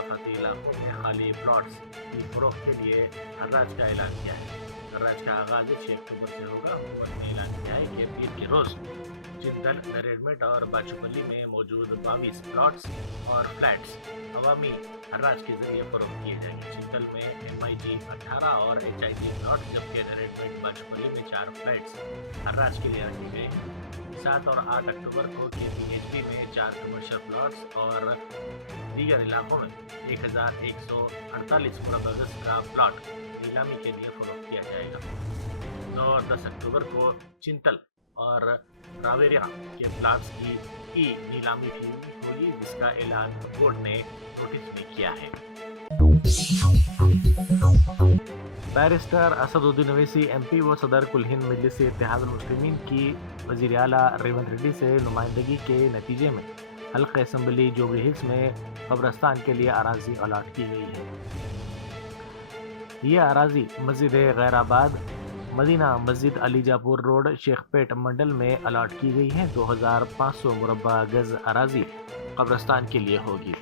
मुसाफाती इलाकों में खाली प्लॉट्स की फरोख्त के लिए हर्राज का ऐलान किया है। हर्राज का आगाज 6 अक्टूबर से होगा। हुकूमत ने ऐलान किया है कि पीर के रोज चिंतन, नरेडमेंट और बाचुपल्ली में मौजूद 22 प्लॉट्स और फ्लैट्स अवामी हर्राज के जरिए फरोख्त किए जाएंगे। चिंतल में MIG 18 और HIG प्लॉट, जबकि नरेडमेंट बाचुपल्ली में 4 फ्लैट्स हर्राज के लिए रखे गए हैं। 7 और 8 अक्टूबर को KPHB में 4 कमर्शियल प्लॉट्स और दीगर इलाकों में 1148 मुरब्बा गज का प्लॉट नीलामी के लिए फरोख्त किया जाएगा। 9 और 10 अक्टूबर को चिंतल और रावेरिया के प्लॉट्स की नीलामी भी होगी, जिसका ऐलान कोर्ट ने नोटिस भी किया है। बैरिस्टर असदुद्दीन ओवैसी MP व सदर कुल हिंद मजलिस इत्तेहाद मुस्लिमीन की वज़ीर आला रेवंत रेड्डी से नुमाइंदगी के नतीजे में हल्का असम्बली जोबरी हिल्स में कब्रस्तान के लिए अराजी अलाट की गई है। यह अराजी मस्जिद गैराबाद, मदीना मस्जिद, अलीजापुर रोड, शेखपेट मंडल में अलाट की गई है। 2500 मुरब्बा गज अराजी कब्रस्तान के लिए होगी।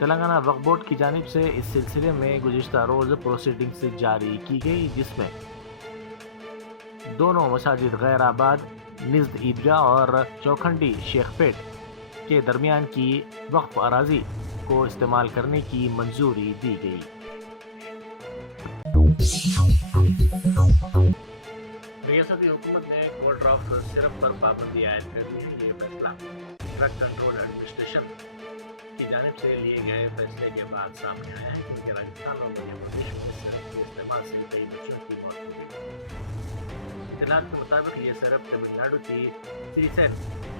तेलंगाना वक्फ बोर्ड की जानिब से इस सिलसिले में गुज़िश्ता रोज़ प्रोसीडिंग्स जारी की गई, जिसमें दोनों मसाजिद गैराबाद निज़द ईदगाह और चौखंडी शेखपेट के दरमियान की वक्फ अराजी को इस्तेमाल करने की मंजूरी दी गई। रियासती हुकूमत ने कोल्ड ड्रॉप सिरप पर पाबंदी आयद कर दी है। ये फैसला ड्रग कंट्रोल एडमिनिस्ट्रेशन की जानिब से लिए गए फैसले के बाद सामने आया है, क्योंकि राजस्थान और मध्य प्रदेश में सिरप के इस्तेमाल से कई बच्चों की मौत हो गई। इत्तलात के मुताबिक ये सिरप तमिलनाडु की सीसेन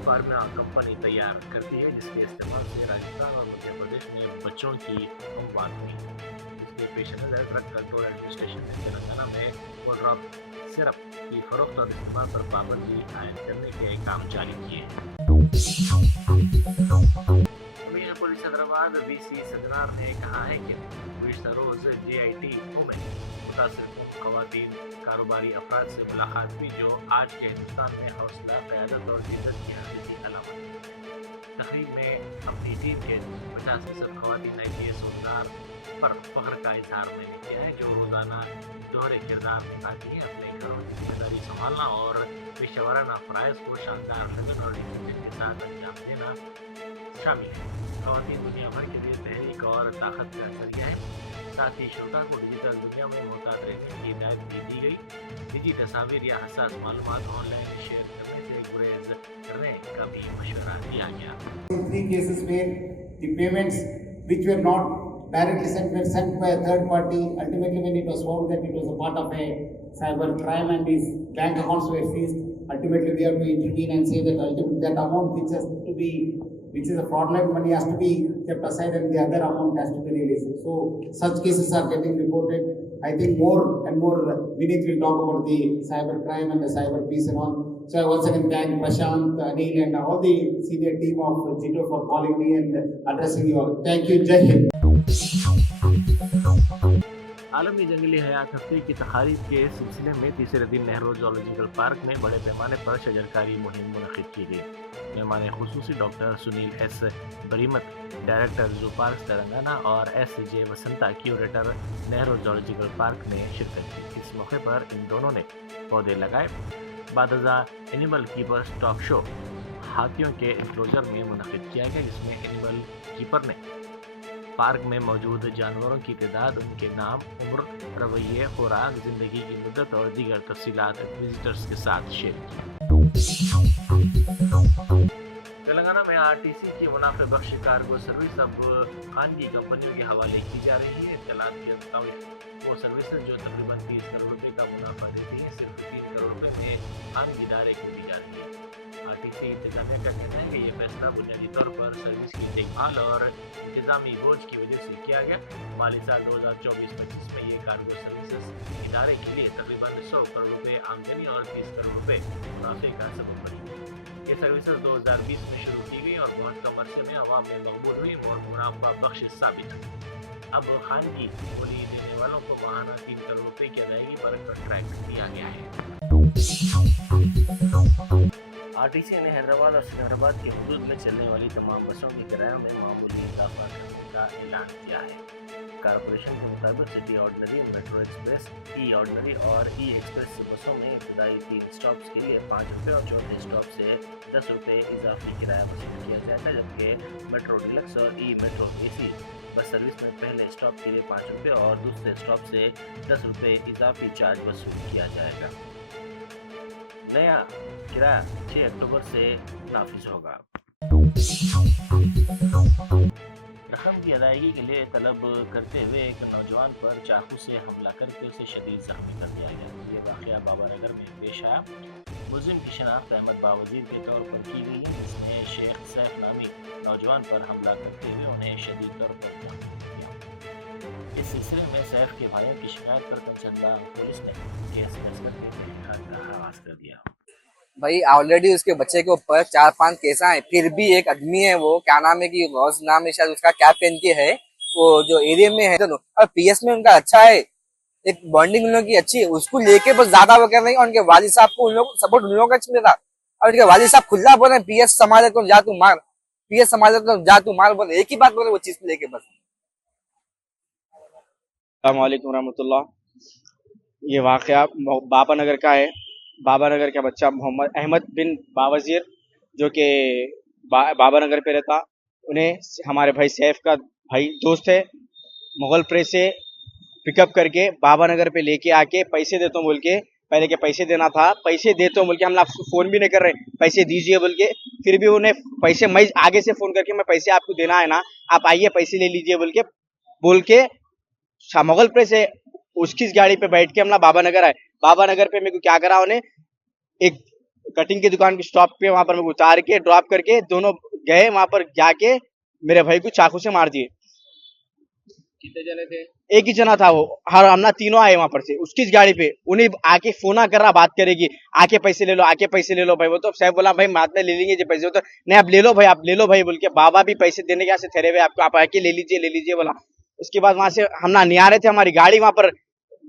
फार्मा कंपनी तैयार करती है, जिसके इस्तेमाल से राजस्थान और मध्य प्रदेश में बच्चों की कम मौत हुई। इसके पेश नज़र ड्रग कंट्रोल एडमिनिस्ट्रेशन ने तेलंगाना में कोल्ड ड्रॉप सिरप की फरोख्त और इस्तेमाल पर पाबंदी आयद करने के काम जारी किए। पुलिस हैदराबाद VC सदनार ने कहा है कि गुज़िश्ता रोज़ JITO में मुतासिर ख़वातीन कारोबारी अफराद से मुलाकात हुई, जो आज के हिंदुस्तान में हौसला, क़यादत और जिद्दत की हकीकी अलामत है। तकरीब में अपनी टीम के 50% ख़वातीन IPS अहदेदार पर फ़ख्र का इजहार मैंने किया है, जो रोज़ाना दोहरे किरदार निभाती हैं। अपने घरों की जिम्मेदारी संभालना और पेशेवराना फ़राइज़ को शानदार लगन और डिसिप्लिन के साथ अंजाम देना शामिल है। ख़वातीन दुनिया भर के लिए तहरीक और ताकत का जरिया है। साथ ही श्रोता को डिजिटल दुनिया में मोहतात रहने की हिदायत भी दी गई। निजी तस्वीर या हसास मालूमात ऑनलाइन शेयर करने से गुरेज करने का भी मशवरा दिया गया। In 3 cases where the payments which were not directly sent were sent by a third party, ultimately when it was found that it was a part of a cyber crime and these bank accounts were seized, ultimately we have to intervene and say that ultimately that amount which is a fraudulent money has to be kept aside and the other amount has to be released. So such cases are getting reported. I think more and more Vinith will talk about the cyber crime and the cyber peace and all. So I once again thank Prashant, Anil and all the senior team of JITO for calling me and addressing you all. Thank you. Jai Hind. आलमी जंगली हयात हफ्ते की तकारीब के सिलसिले में तीसरे दिन Nehru zoological park में बड़े पैमाने पर शजरकारी मुहिम मुनक़िद की गई। मेहमान खुसूसी doctor Sunil S. Barimat, director zoo park Telangana और SJ Vasanta, curator Nehru zoological park ने शिरकत की। इस मौके पर इन दोनों ने पौधे लगाए। बादजा एनिमल कीपर्स टॉक शो हाथियों के इंक्लोजर में मुनक़िद किया गया, जिसमें एनिमल कीपर ने पार्क में मौजूद जानवरों की तादाद, उनके नाम, उम्र, रवैये, खुराक, ज़िंदगी की मुद्दत और दीगर तफसीलात विजिटर्स के साथ शेयर की। तेलंगाना में RTC की मुनाफे बख्श कार्गो सर्विस अब खानगी कंपनियों के हवाले की जा रही है। इत्तलात के मुताबिक वो सर्विसेज जो तकरीबन 30 करोड़ रुपए का मुनाफा देती है, सिर्फ 3 करोड़ रुपए में खानगी इदारे को दी जा रही है। RTC इंतजामिया का कहना है कि यह फैसला बुनियादी तौर पर सर्विस की देखभाल और इंतजामी बोझ की वजह से किया गया। माली साल 2024-25 में ये कार्गो सर्विसेज इदारे के लिए तकरीबन 100 करोड़ रुपए आमदनी और 30 करोड़ रुपए मुनाफे का सबब बनी। ये सर्विसेज 2020 में शुरू की गई और बहुत कम अरसे में अवाम में मकबूल हुई और मुनाफा बख्श साबित हुई। अब खानगी बोली देने वालों को माहाना 3 करोड़ रुपए की अदायगी पर कॉन्ट्रैक्ट दिया गया है। आरटीसी ने हैदराबाद और सिकंदराबाद के हदूद में चलने वाली तमाम बसों के किराए में मामूली इजाफा करने का ऐलान किया है। कारपोरेशन के मुताबिक सिटी ऑर्डिनरी, मेट्रो एक्सप्रेस, ई ऑर्डिनरी और ई एक्सप्रेस बसों में इब्तदाई 3 स्टॉप्स के लिए 5 रुपये और चौथे स्टॉप से 10 रुपये इजाफी किराया वसूल किया जाएगा, जबकि मेट्रो डिलक्स और ई मेट्रो एसी बस सर्विस में पहले स्टॉप के लिए 5 रुपये और दूसरे स्टॉप से 10 रुपये इजाफी चार्ज वसूल किया जाएगा। नया किराया 6 अक्टूबर से नाफिज होगा। रकम की अदायगी के लिए तलब करते हुए एक नौजवान पर चाकू से हमला करके उसे शदीद जख्मी कर दिया गया। ये वाक़या बाबानगर में पेश आया। मुलजिम की शनाख्त अहमद बावजीर के तौर पर की गई है, जिसने शेख सैफ नामी नौजवान पर हमला करते हुए उन्हें शदीद तौर पर जख्मी किया। इस सिलसिले में सैफ के भाइयों की शिकायत पर कंचनला पुलिस ने केस दर्ज करके तहकीकात का आगाज कर दिया। भाई ऑलरेडी उसके बच्चे के ऊपर 4-5 केस आए, फिर भी एक आदमी है, वो क्या नाम है कि गौस नाम है शायद उसका, कैप पहन के है, वो जो एरिया में है दोनों, और पीएस में उनका अच्छा है, एक बॉन्डिंग उन लोगों की अच्छी है, उसको लेके बस ज्यादा वो कर रहे हैं। उनके वालिद साहब को उन लोग सपोर्ट उन लोगों का अच्छा मिला, और उनके वालिद साहब खुला बोल रहे हैं पीएस संभाले तो जा तू मार, पीएस संभाले तो जा तू मार, बोले एक ही बात बोले वो चीज को लेके बस। अस्सलाम वालेकुम रहमतुल्लाह। ये वाक़या बाबानगर का है। बाबानगर का बच्चा मोहम्मद अहमद बिन बावजीर जो कि बाबानगर पे रहता, उन्हें हमारे भाई सैफ का भाई दोस्त है, मुगल प्रेस से पिकअप करके बाबानगर पे लेके आके पैसे देता हूँ बोल के, पहले के पैसे देना था, पैसे देता हूँ बोल के, हम लोग फोन भी नहीं कर रहे, पैसे दीजिए बोल के, फिर भी उन्हें पैसे, मैं आगे से फोन करके मैं पैसे आपको देना है ना, आप आइए पैसे ले लीजिए बोल के मुगल प्रेस से उसकी गाड़ी पे बैठ के हम लोग बाबानगर आए। बाबानगर पे मेरे को क्या करा, उन्हें एक कटिंग की दुकान के स्टॉप पे वहां पर मेरे को उतार के ड्रॉप करके दोनों गए, वहां पर जाके मेरे भाई को चाकू से मार दिए। कितने जने थे? एक ही जना था वो, हर हम ना तीनों आए वहां पर से उसकी गाड़ी पे, उन्हें आके फोना कर रहा, बात करेगी, आके पैसे ले लो, आके पैसे ले लो भाई। वो तो साहब बोला भाई बाद में ले लेंगे जो पैसे, तो नहीं आप ले लो भाई, आप ले लो भाई बोल के, बाबा भी पैसे देने के से ठहरे हुए, आपको आप आके ले लीजिए बोला। उसके बाद वहां से हम ना नहीं आ रहे थे, हमारी गाड़ी वहां पर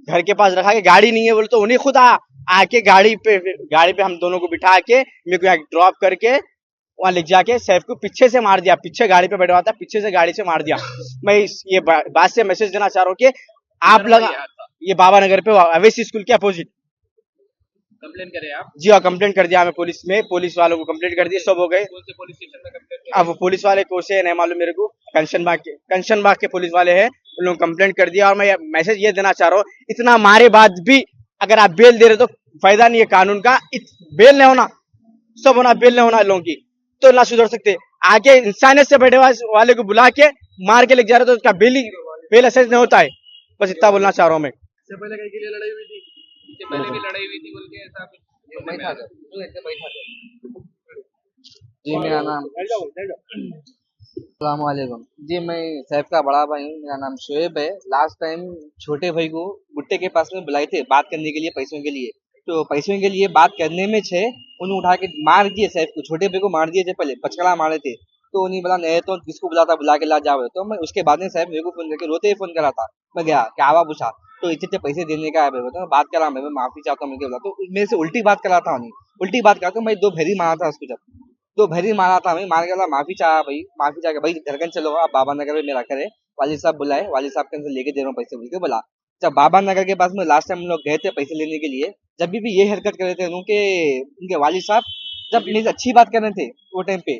घर के पास रखा के, गाड़ी नहीं है बोले तो उन्हें खुद आके गाड़ी पे हम दोनों को बिठा के मेरे को ड्रॉप करके वहां ले जाके सैफ को पीछे से मार दिया, पीछे गाड़ी पे बैठा था, पीछे से गाड़ी से मार दिया। मैं ये बात से मैसेज देना चाह रहा हूँ कि आप लोग, ये बाबानगर पे अवेसी स्कूल के अपोजिट। कंप्लेन करे आप? जी हाँ, कंप्लेंट कर दिया हमें पुलिस में, पुलिस वालों को कंप्लेंट कर दी, सब हो गए। कौन से पुलिस स्टेशन में कंप्लेन किया? अब वो पुलिस वाले को से नहीं मालूम मेरे को, कंचन बाग के पुलिस वाले हैं, उन लोगों कंप्लेंट कर दिया। और मैं मैसेज ये देना चाह रहा हूँ, इतना मारे बाद भी अगर आप बेल दे रहे तो फायदा नहीं है कानून का, बेल नहीं होना, सब होना, बेल नहीं होना लोगों की, तो ना सुधर सकते। आगे इंसानियत से बैठे वाले को बुला के मार के लेके जा रहे तो उसका बेल असेस नहीं होता है। बस इतना बोलना चाह रहा हूँ मैं। इससे पहले कहीं के लिए लड़ाई हुई थी? इससे पहले भी लड़ाई हुई थी बोल के ऐसा कुछ? जी मेरा नाम अस्सलामुअलैकुम जी, मैं सैफ का बड़ा भाई हूँ, मेरा नाम शोएब है। लास्ट टाइम छोटे भाई को भुट्टे के पास में बुलाए थे बात करने के लिए, पैसों के लिए, तो पैसों के लिए बात करने में छे उन्हें उठा के मार दिए, सैफ को, छोटे भाई को मार दिए थे, पहले पचकड़ा मारे थे, तो उन्हें बोला नहीं तो किसको बुलाता, बुला के ला जाओ। तो मैं उसके बाद में सैफ मेरे को फोन करके रोते ही फोन करा था, मैं गया क्या आवा पूछा, तो इतने पैसे देने का है भाई, तो बात करा, मैं माफी चाहता हूँ, बोला तो मेरे से उल्टी बात करा था, उन्हें उल्टी बात करा, तो मैं 2 भरी मारा था उसको, जब 2 भरी मारा था, मैं मार के माफी चाहा भाई, माफी चाह के भाई धड़कन चलो आप बाबा नगर में मेरा करे, वालिद साहब बुलाए, वालिद साहब के लेके दे रहा हूँ पैसे बोल के बोला। जब बाबा नगर के पास में लास्ट टाइम हम लोग गए थे पैसे लेने के लिए, जब भी ये हरकत कर रहे थे उनके वालिद साहब, जब मेरी अच्छी बात कर रहे थे वो टाइम पे,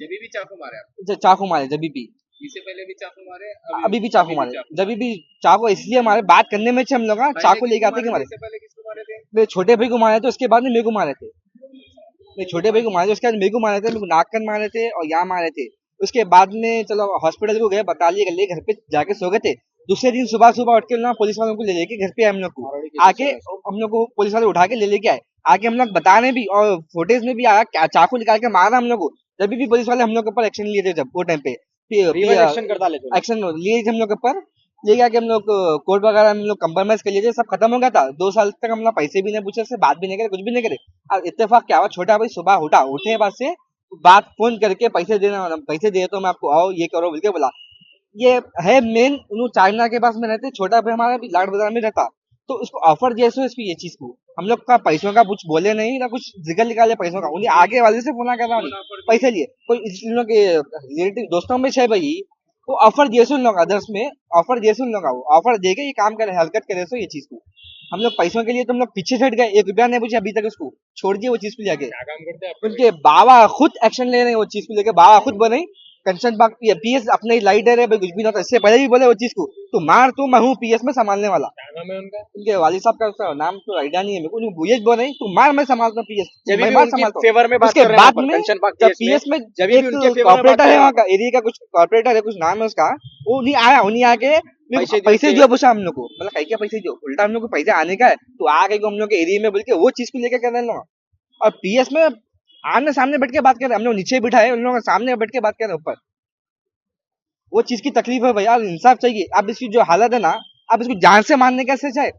जब भी चाकू मारे आप? जब चाकू मारे, जब भी, इससे पहले भी चाकू मारे? अभी भी चाकू मारे, जब भी चाकू इसलिए मारे, बात करने में हम लोग चाकू लेके आते कि मारे। इससे पहले किसको मारे थे? मेरे छोटे भाई को मारे थे, उसके बाद में मेरे को मारे थे, मेरे छोटे भाई को मारे थे, उसके बाद मेरे को मारे थे, मेरे को नाक कन मारे थे और यहाँ मारे थे। उसके बाद में चलो हॉस्पिटल को गए, बता लिए, गले घर पे जाके सो गए थे। दूसरे दिन सुबह उठ के ना पुलिस वालों को ले लेके घर पे आए, हम लोग को आके, हम लोग को पुलिस वाले उठा के ले लेके आए, आके हम लोग बताने भी और फुटेज में भी आया क्या चाकू निकाल के मारा हम लोग को। जब भी पुलिस वाले हम लोग के ऊपर एक्शन लिए थे, जब वो टाइम पे एक्शन लिए थे हम लोग के ऊपर, ले गया कि हम लोग कोर्ट वगैरह हम लोग कंप्रोमाइज कर लिए थे, सब खत्म हो गया था। 2 साल तक हम लोग पैसे भी नहीं पूछे, से बात भी नहीं करे, कुछ भी नहीं करे। और इत्तेफाक क्या हुआ, छोटा भाई सुबह उठे बाद से बात फोन करके पैसे दे तो मैं आपको आओ ये करो बोल के बोला। ये है मेन, चाइना के पास में रहते, छोटा भाई हमारा भी लाड बाजार में रहता, तो उसको ऑफर दिया सो इसको ये चीज को हम लोग का पैसों का कुछ बोले नहीं ना कुछ जिक्र निकाले पैसों का, उन्हें आगे वाले से फोन कर रहा हूँ पैसे लिए कोई इन लोग के रिलेटिव दोस्तों में है भाई, वो ऑफर दिए सुन लोग अदर्स में ऑफर दिए सुन लोग वो ऑफर दे के ये काम करे हरकत करे सो ये चीज को हम लोग पैसों के लिए तुम लोग पीछे हट गए, 1 रुपया नहीं पूछे अभी तक उसको छोड़ दिए वो चीज को लेके। क्या काम करते हैं आप? उनके बाबा खुद एक्शन ले रहे हैं वो चीज को लेके, बाबा खुद बने कंचन बाग पीएस अपने लाइट दे रहे भाई कुछ भी नहीं होता, इससे पहले भी बोले वो चीज को तू मार तू मैं हूँ पीएस में संभालने वाला। क्या नाम है उनका? उनके वाली साहब का उसका नाम तो आइडिया नहीं है मेरे को, उन्हें बुयेज बोले तू मार मैं संभालता हूँ पीएस, जब मैं भी मार उनकी संभालता हूँ। फेवर में बात उसके कर रहे हैं बाद यहाँ पर, में कंचन बाग जब PS पीएस में जब भी उनके एक फेवर में बात कॉर्पोरेटर कर है रहे वहाँ का एरिया का कुछ कॉर्पोरेटर है कुछ नाम है उसका, वो नहीं आया उन्हीं आके पैसे दियो पूछा हम लोग को, मतलब कहीं क्या पैसे दियो, उल्टा हम लोग को पैसे आने का है तो आके हम लोग के एरिया में बोल के वो चीज को लेकर कर रहे हैं। और पीएस में आमने सामने बैठ के बात कर रहे हैं, हम लोग नीचे बिठाए उन लोगों के सामने बैठ के बात कर रहे हैं ऊपर, वो चीज की तकलीफ है भैया, इंसाफ चाहिए। अब इसकी जो हालत है ना, अब इसको जान से मारने कैसे चाहे,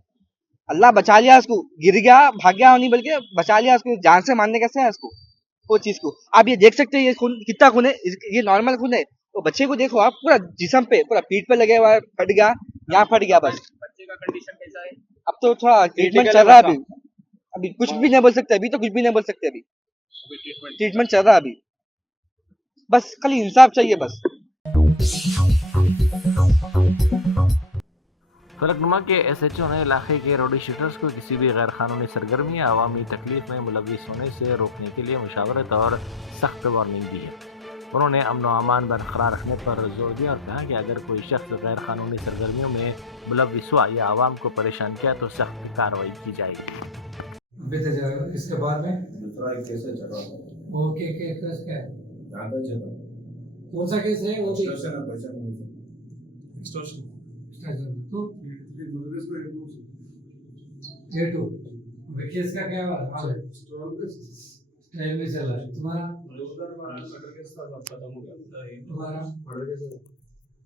अल्लाह बचा लिया इसको, गिर गया भाग गया नहीं बल्कि बचा लिया इसको, जान से मारने कैसे है इसको वो चीज को। आप ये देख सकते हैं ये खून कितना खून है, ये नॉर्मल खून है, तो बच्चे को देखो आप पूरा जिस्म पे पूरा पीठ पे लगे हुआ है, फट गया यहाँ फट गया बस। बच्चे का कंडीशन कैसा है? अब तो थोड़ा ट्रीटमेंट चल रहा है अभी, अभी कुछ भी नहीं बोल सकते, अभी तो कुछ भी नहीं बोल सकते, अभी ट्रीटमेंट चल रहा है अभी, बस खाली इंसाफ चाहिए बस। फलकनुमा के SHO ने इलाके के रोडी शूटर्स को किसी भी गैर कानूनी सरगर्मी या अवामी तकलीफ में मुलविस होने से रोकने के लिए मुशावरत और सख्त वार्निंग दी है। उन्होंने अमन व अमान बरकरार रखने पर जोर दिया और कहा कि अगर कोई शख्स गैर कानूनी सरगर्मियों में मुलविस हुआ या आवाम को परेशान किया तो सख्त कार्रवाई की जाएगी। इसके बाद में दूसरा एक केस है चला वो के केस क्या है, ज्यादा चला कौन सा केस है वो भी एक्सटॉर्शन है, पैसा नहीं है एक्सटॉर्शन तो A2 अभी केस का क्या हाल है, ट्रायल में चल रहा है तुम्हारा तुम्हारा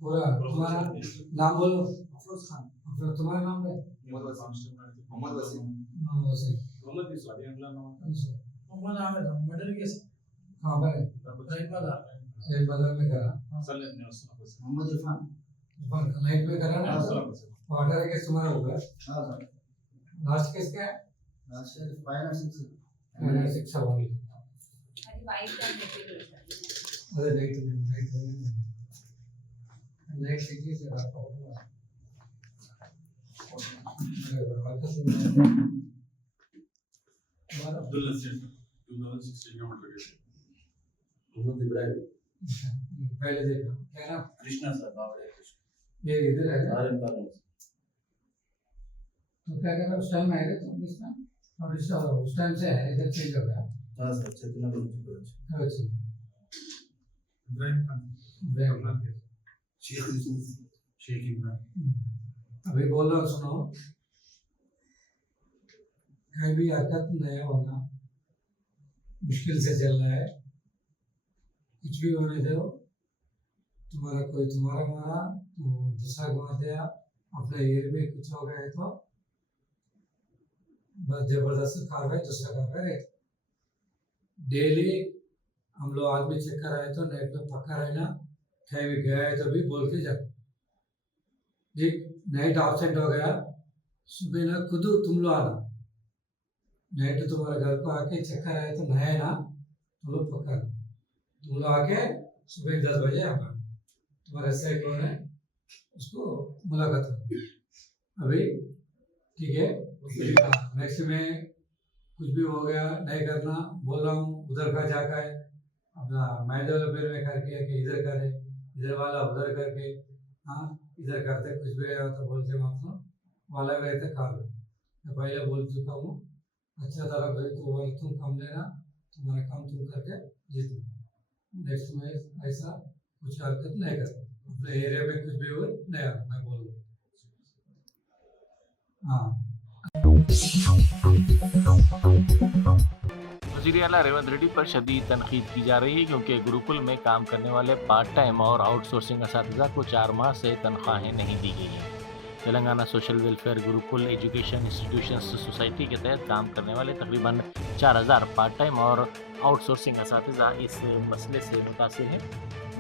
पूरा तुम्हारा नाम बोलो, अफरोज खान, तुम्हारा नाम है मोहम्मद वसीम मोहम्मद आमिर, मर्डर केस कहाँ पर है, रैन बाजार में करा, मोहम्मद इरफान नाइट में करा ना, ऑर्डर केस तुम्हारा होगा। हां सर लास्ट केस क्या है, लास्ट ईयर 596 शिक्षा होगी, अरे नाइट सीटी से बात होगा। अब्दुल नसीर 2016 का मर्डर केस मोहम्मद इब्राहिम पहले देखना क्या नाम, कृष्णा सर बावड़े ये इधर है ना? आर्यन पारस तो क्या कर रहा उस टाइम आएगा तो इस टाइम और उस टाइम से है इधर चेंज हो गया। हां सर चेतना को चुका अच्छा इब्राहिम खान इब्राहिम खान शेख यूसुफ शेख इब्राहिम अभी बोल रहा हूँ सुनो, कहीं भी हरकत नया होना मुश्किल से चल रहा है, कुछ भी होने दो, तुम्हारा कोई तुम्हारा मारा तो दूसरा को मार दिया, अपने एरिया में कुछ हो गया तो बस जबरदस्त कार्रवाई दूसरा कार्रवाई। डेली हम लोग आदमी चेक कर आए तो नेट में पक्का रहना, कहीं भी गया है तो भी बोल के जाओ जी, नाइट एब्सेंट हो गया सुबह ना खुद तुम लोग आना, नाइट तुम्हारे घर को आके चेक कर आए तो नया ना तुम लोग पक्का तुम लोग आके सुबह 10 बजे आना, तुम्हारे सही कौन है उसको मुलाकात हो अभी ठीक है। नेक्स्ट में कुछ भी हो गया नहीं करना बोल रहा हूँ, उधर का जाकर अपना माइंड डेवलपमेंट में करके कि इधर करे, इधर वाला उधर करके, हाँ इधर करते कुछ भी रहा तो बोलते मतलब वाला भी रहते कर लो, मैं पहले बोल चुका हूँ अच्छा तरह से तो बोल तुम कम लेना, तुम्हारा काम तुम करके जीतना, नेक्स्ट में ऐसा कुछ हरकत नहीं करना, अपने एरिया में कुछ भी हो नहीं आना, मैं बोल रहा हाँ। वज़ीर आला रेवंत रेड्डी पर शदीद तनकीद की जा रही है क्योंकि गुरुकुल में काम करने वाले पार्ट टाइम और आउटसोर्सिंग असातिज़ा को 4 माह से तनख्वाहें नहीं दी गई हैं। Telangana social welfare Gurukul education institutions society के तहत काम करने वाले तकरीबन 4000 पार्ट टाइम और आउटसोर्सिंग असातिज़ा इस मसले से मुतासिर हैं।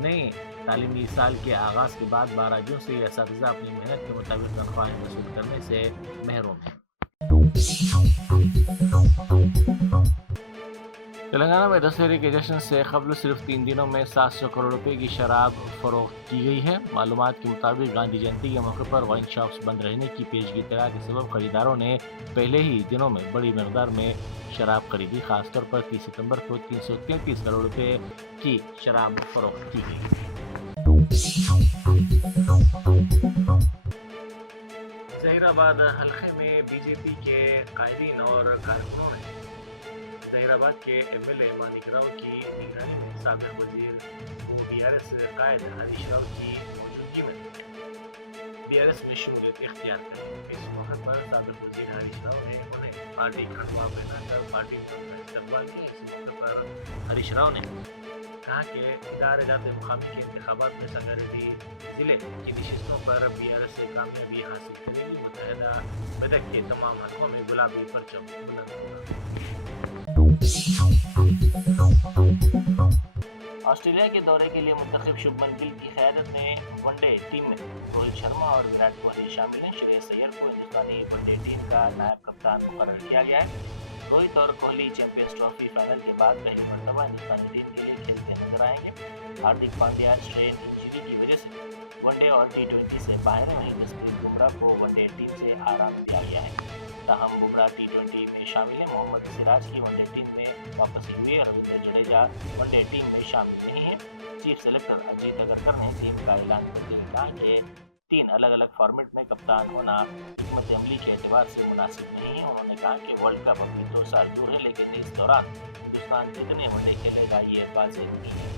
नए तालीमी साल के आगाज़ के बाद 12 जून से ये असातिज़ा अपनी मेहनत के मुताबिक तनख्वाहें वसूल करने से महरूम हैं। तेलंगाना में दशहरे के जश्न से कबल सिर्फ 3 दिनों में 700 करोड़ रुपए की शराब फरोख्त की गई है। मालूमात के मुताबिक गांधी जयंती के मौके पर वाइन शॉप्स बंद रहने की पेशगी तरा के सबब खरीदारों ने पहले ही दिनों में बड़ी मकदार में शराब खरीदी। खासतौर पर 30 सितंबर को 333 करोड़ रुपए की शराब फरोख्त की गई। जहीराबाद हल्के में बीजेपी के कायदीन और कारकुनों ने जहीराबाद के एमएलए मानिक राव की निगरानी में साबिक वजीर वो बीआरएस कायद हरीश राव की मौजूदगी में बीआरएस में शमूलियत इख्तियार करी। इस मौके पर साबिक वजीर हरीश राव ने उन्हें पार्टी खंडवा पहनाकर पार्टी का इस्तेमाल किया। इस मौके पर हरीश राव ने कहा कि इदारे जाते मुकामी के इंतखाबात में संगारेड्डी जिले की नशिस्तों पर बीआरएस से कामयाबी हासिल करेगी। मुत्तहिदा बदक के तमाम हलकों में गुलाबी परचम बुलंद होगा। ऑस्ट्रेलिया के दौरे के लिए मुंतखब शुभमन गिल की क़यादत में वनडे टीम में रोहित शर्मा और विराट कोहली शामिल हैं। श्रेयस अय्यर को हिंदुस्तानी वनडे टीम का नायब कप्तान मुकर्रर किया गया है। रोहित और कोहली चैंपियंस ट्रॉफी फाइनल के बाद पहली मरतबा हिंदुस्तानी टीम के लिए खेलते नजर आएंगे। हार्दिक पांड्या स्ट्रेन इंजरी की वजह से वनडे और T20 से बाहर है। वहीं जसप्रीत बुमराह को वनडे टीम से आराम दिया गया है। ताहम बुमराह T20 में शामिल है। मोहम्मद सिराज की वनडे टीम में वापसी हुई है। रविंद्र जडेजा वनडे टीम में शामिल नहीं है। चीफ सेलेक्टर अजीत अगरकर ने टीम का ऐलान करते हुए कहा कि 3 अलग अलग फॉर्मेट में कप्तान होना हिकमत अमली के एतबार से मुनासिब नहीं है। उन्होंने कहा कि वर्ल्ड कप अभी 2 साल दूर है, लेकिन इस दौरान हिंदुस्तान कितने वनडे खेलेगा ये वाज़ेह नहीं है।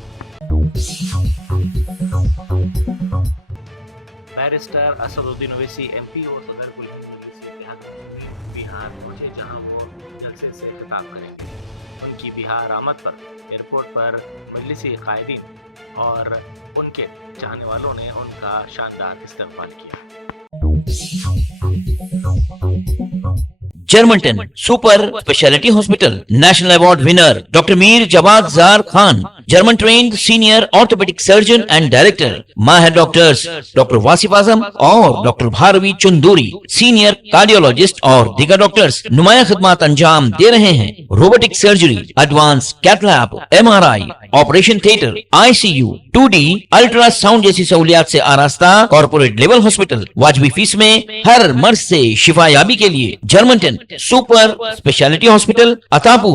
बैरिस्टर असदुद्दीन ओवैसी MP और सदर कुल बिहार पहुंचे, जहां वो जलसे से खिताब करेंगे। उनकी बिहार आमद पर एयरपोर्ट पर मजलिसी कायदीन और उनके चाहने वालों ने उनका शानदार इस्तकबाल किया। Germanten super speciality hospital national award winner doctor Mir Jawad Jar Khan, German trained senior orthopaedic surgeon and director, माहिर डॉक्टर्स डॉक्टर वासिफ आजम और doctor Bharavi Chanduri, senior cardiologist और दीगर डॉक्टर्स नुमाया खिदमत अंजाम दे रहे हैं। Robotic surgery, advance cath lab, MRI, operation theatre, ICU, 2D ultrasound जैसी सहूलियात से आरास्ता कॉर्पोरेट लेवल हॉस्पिटल। वाजबी फीस में हर मर्ज से शिफायाबी के लिए Germanton super speciality hospital, Attapur.